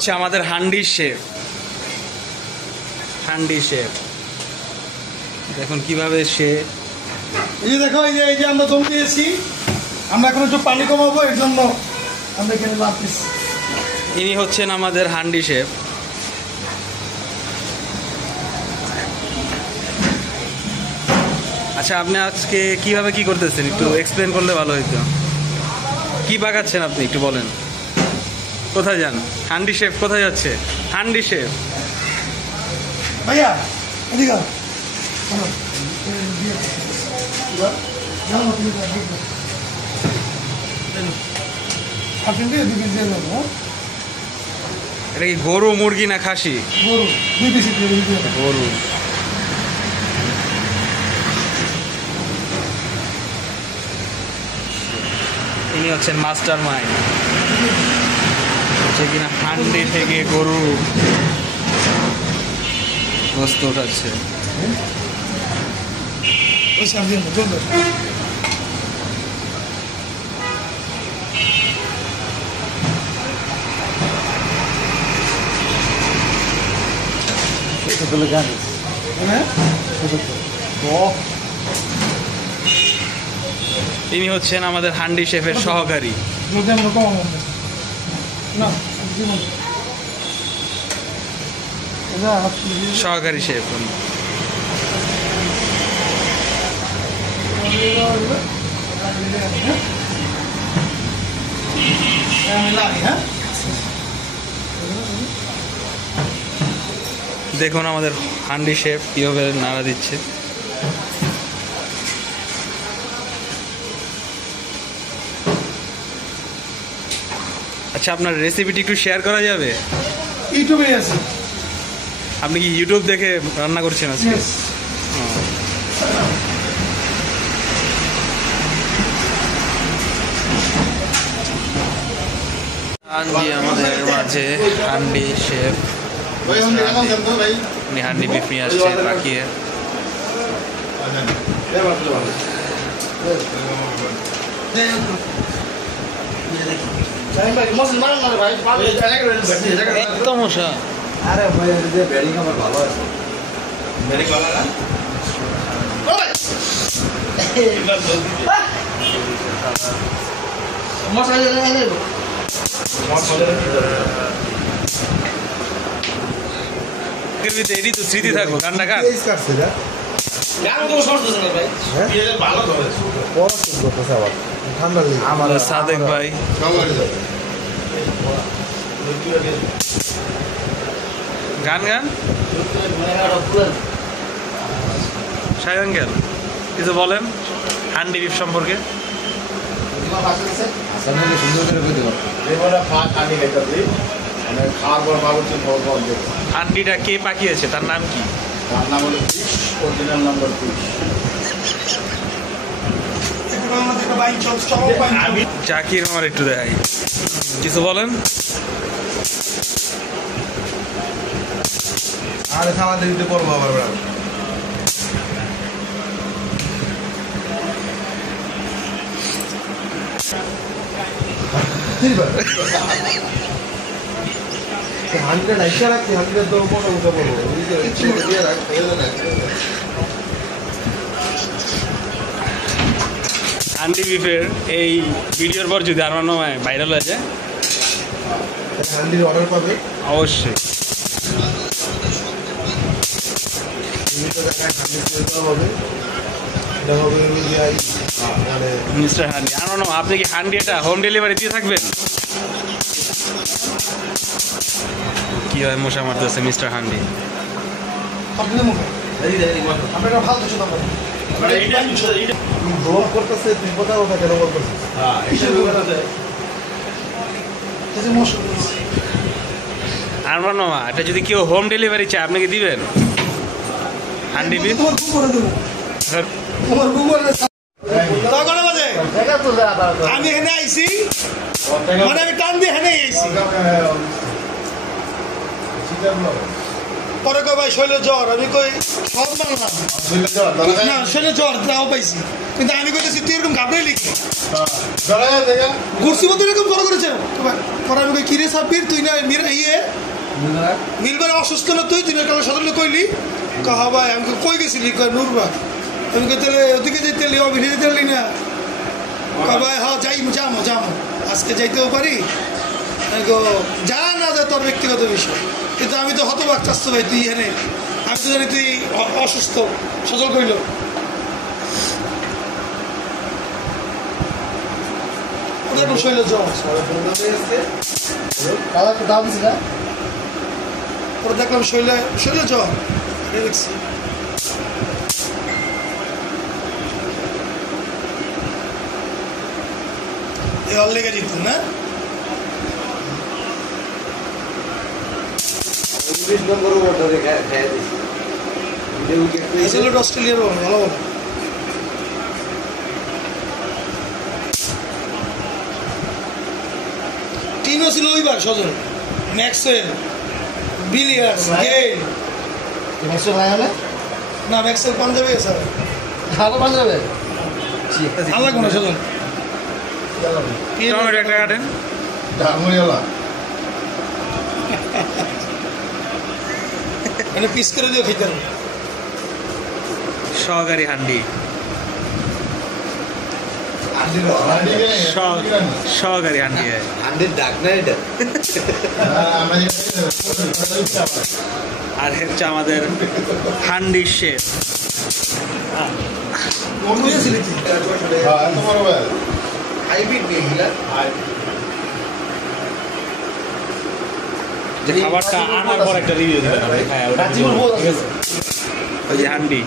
হচ্ছে আমাদের handi chef. Handi chef দেখুন কিভাবে সে, এই যে দেখো, এই যে আমরা দম দিয়েছি, আমরা এখন একটু পানি কমাবো, এর জন্য আমরা এখানে লাফিয়েছি। ইনি হচ্ছেন আমাদের হান্ডি শেফ। আচ্ছা, আপনি আজকে কিভাবে কি করতেছেন একটু এক্সপ্লেন করলে ভালো হইতো। কি পাকাচ্ছেন আপনি একটু বলেন। কোথায় যান হান্ডি শেফ? কোথায় যাচ্ছে হান্ডি শেফ? ভাইয়া এদিকে এটা কি গরু, মুরগি না খাসি? গরু। ইনি হচ্ছেন মাস্টার মাইন্ড, যে কিনা হান্ডি থেকে গরু গোস্ত উঠাচ্ছে। তিনি হচ্ছেন আমাদের হান্ডি শেফের সহকারী। সহকারী শেফ দেখুন আমাদের হান্ডি শেফ কিভাবে নাড়া দিচ্ছে। আচ্ছা, আপনার রেসিপিটি একটু শেয়ার করা যাবে? ইউটিউবে আছে। আপনি কি ইউটিউব দেখে রান্না করছেন আজকে? জি, আমাদের মাঝে হান্ডি শেফ উনি হান্ডি বিফ নিয়ে আসছেন রাখিয়ে। একদম মশা। আরে ভাই, যে ব্যাটিং আমার ভালো আছে। ব্যাটিং ভালো না? মশা এনে দেব। এরই তো স্মৃতি থাকবো গানটা গান। আমার সাদেক ভাই, গান গান সায়ঙ্গেল কিছু বলেন হান্ডি বিফ সম্পর্কে। হান্ডিটা কে পাকিয়েছে, তার নাম কি? জাকির আমার একটু দেখাই, কিছু বলেন। আরে খাওয়া দিতে পড়বো আবার। হান্ড্রেড আইসা রাখছি, হান্ড্রেড তো মোটা মোটা পড়বো। হান্ডি বিফের এই ভিডিওর পর যদি আমার মনে হয় ভাইরাল হয়ে যায়, হান্ডির অর্ডার পাবে অবশ্যই। মিস্টার হান্ডি, আর না আপনি কি হান্ডি এটা হোম ডেলিভারি দিয়ে থাকবেন? কি হয় মশা মারতেছে মিস্টার হান্ডি। করতেছে তুই কথা কথা কেন বলতেছিস? আর না এটা যদি কেউ হোম ডেলিভারি চায় আপনি কি দিবেন হান্ডি বিফ? আমি এখানে আইসি, মানে আমি টান দিয়ে এখানে আইসি। পরে কয় ভাই শৈলের জ্বর, আমি কই সব মানলাম না শৈলের জ্বর তাও পাইছি, কিন্তু আমি কইতেছি তুই এরকম ঘাবড়ে লিখি ঘুরছি মতো এরকম ফলো করেছে। পরে আমি কই কিরে সাব্বির তুই না মিলবার অসুস্থ না তুই না কারণ সদরে কইলি কহা ভাই আমি কই গেছিলি কয় নুরবা, আমি কই তাহলে ওদিকে যেতে অভিনয় যেতে পারলি না, ভাই হ্যাঁ যাই যাবো আজকে যাইতেও পারি, যা না যা তোর ব্যক্তিগত বিষয়, কিন্তু আমি তো হতবাক চাচ্ছ ভাই তুই এখানে, আমি তো জানি তুই অসুস্থ। সজল কইল ওদের শৈল জ্বর, ওরা দেখলাম শৈলে জ্বর দেখছি। এই অল লেগে যেত না অস্ট্রেলিয়ার ভালো ভালো টিমও ছিল ওইবার সজল, ম্যাক্সওয়েল, বিলিয়ার্স, গেইল। না ম্যাক্সওয়েল পাঞ্জাবে গেছে, পাঞ্জাবে আলাদা কোনো সজল একটা কাটেন মানে পিস করে দিও খেতে হবে। সহকারী হান্ডি, সহকারী হান্ডি হান্ডির ডাক না এটা। আর হচ্ছে আমাদের হান্ডি শেফ যে খাবারটা আনার পর একটা রিভিউ দিবেন আপনি খায় ওটা ঠিক আছে। ওই যে হান্ডি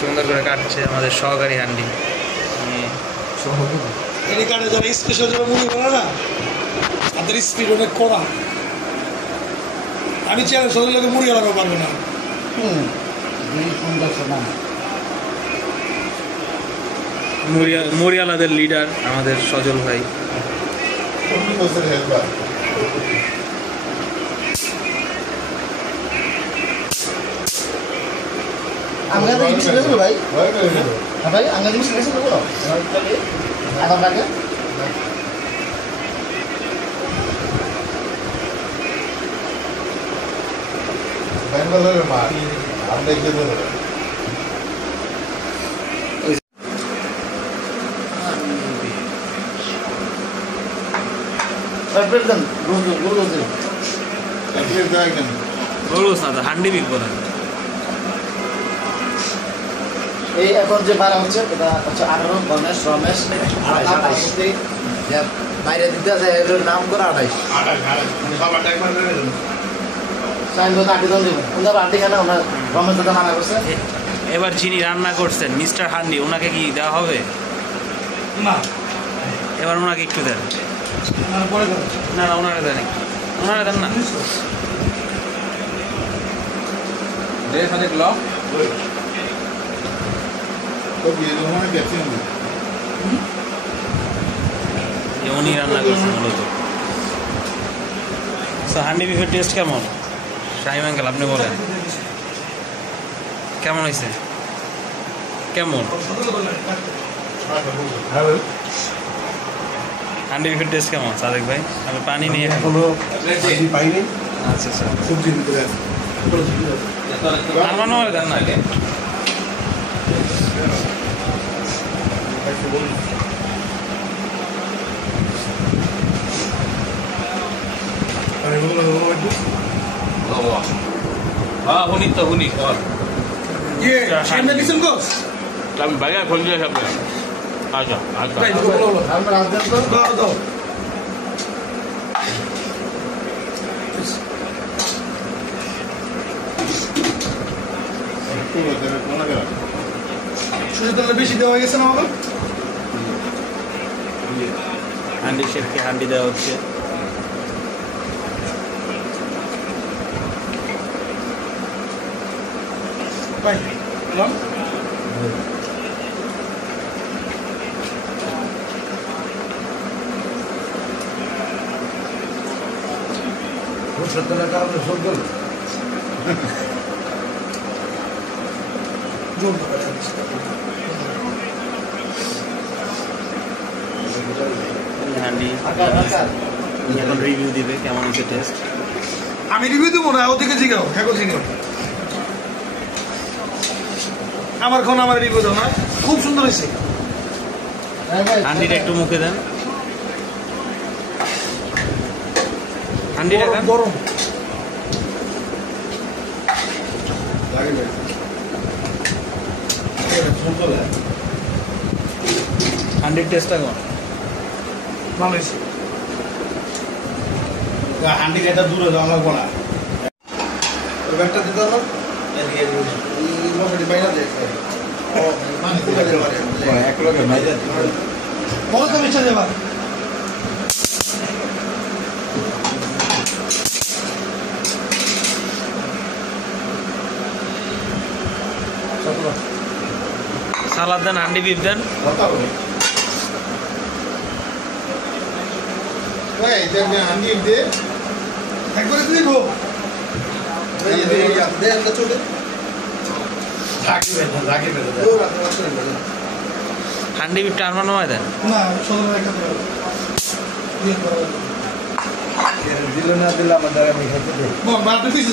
সুন্দর করে কাটছে আমাদের সহকারী হান্ডি। এনে কাটে যারা স্পেশাল যারা মুড়ি বানা না তাদের স্পিড অনেক কড়া, আমি চ্যালেঞ্জ সজল লোকে মুড়ি বানাবো পারবো না। মরিয়ালাদের লিডার আমাদের সজল ভাই। বেঙ্গলের মাঠ আমরা খেতে হবে। হান্ডি বিকবো না এই এখন যে ভাড়া হচ্ছে এটা হচ্ছে 18 গণেশ রমেশ বাইরে দিতে আছে এর নাম করে 28 এবার যিনি রান্না করছেন মিস্টার হান্ডি ওনাকে কি দেওয়া হবে না এবার ওনাকে একটু দেন না না ওনারা দেন ওনারা দেন না উনি রান্না করছেন মূলত। হান্ডি বিফের টেস্ট কেমন শাহিম আঙ্কেল আপনি বলেন কেমন হয়েছে কেমন হান্ডি বিফের টেস্ট কেমন সাদেক ভাই? আমি পানি নিয়ে পাইনি। আচ্ছা আচ্ছা সবজির ভিতরে আমার মনে হয় দেন না সামনে দিচ্ছেন গোস আমি বাইরে খোল দিয়ে সব আচ্ছা আচ্ছা দাও দাও সুযোগ তাহলে বেশি দেওয়া হয়ে গেছে না আমাকে হান্ডি শেফকে হান্ডি দেওয়া হচ্ছে ভাই বললাম সত্তরের কারণে শোধ করলো জোর করে। হ্যান্ডি আকার আকার এখন রিভিউ দিবে কেমন হয়েছে টেস্ট। আমি রিভিউ দেবো না, ওদিকে জিগাও, হ্যাঁ জিগাও। আমার খন আমার রিভিউ দাও না, খুব সুন্দর হয়েছে। হান্ডিটা একটু মুখে দেন, হান্ডিটা দেন। গরম হান্ডির টেস্টটা কেমন? ভালো হয়েছে। হান্ডি এটা দূরে যাওয়া লাগবো না ওই ব্যাগটা দিতে হবে এই মশারি বাইরে যায় এক লোকের মাইজা বলো তো মিশে যাবা। সালাদ দেন, হান্ডি বিফ দেন। একবারে দিব হান্ডি বিফ টার্মানো হয় দেন। না, সদর একটা দিল না দিলে আমার দ্বারা আমি খেতে দেই বারটা পিস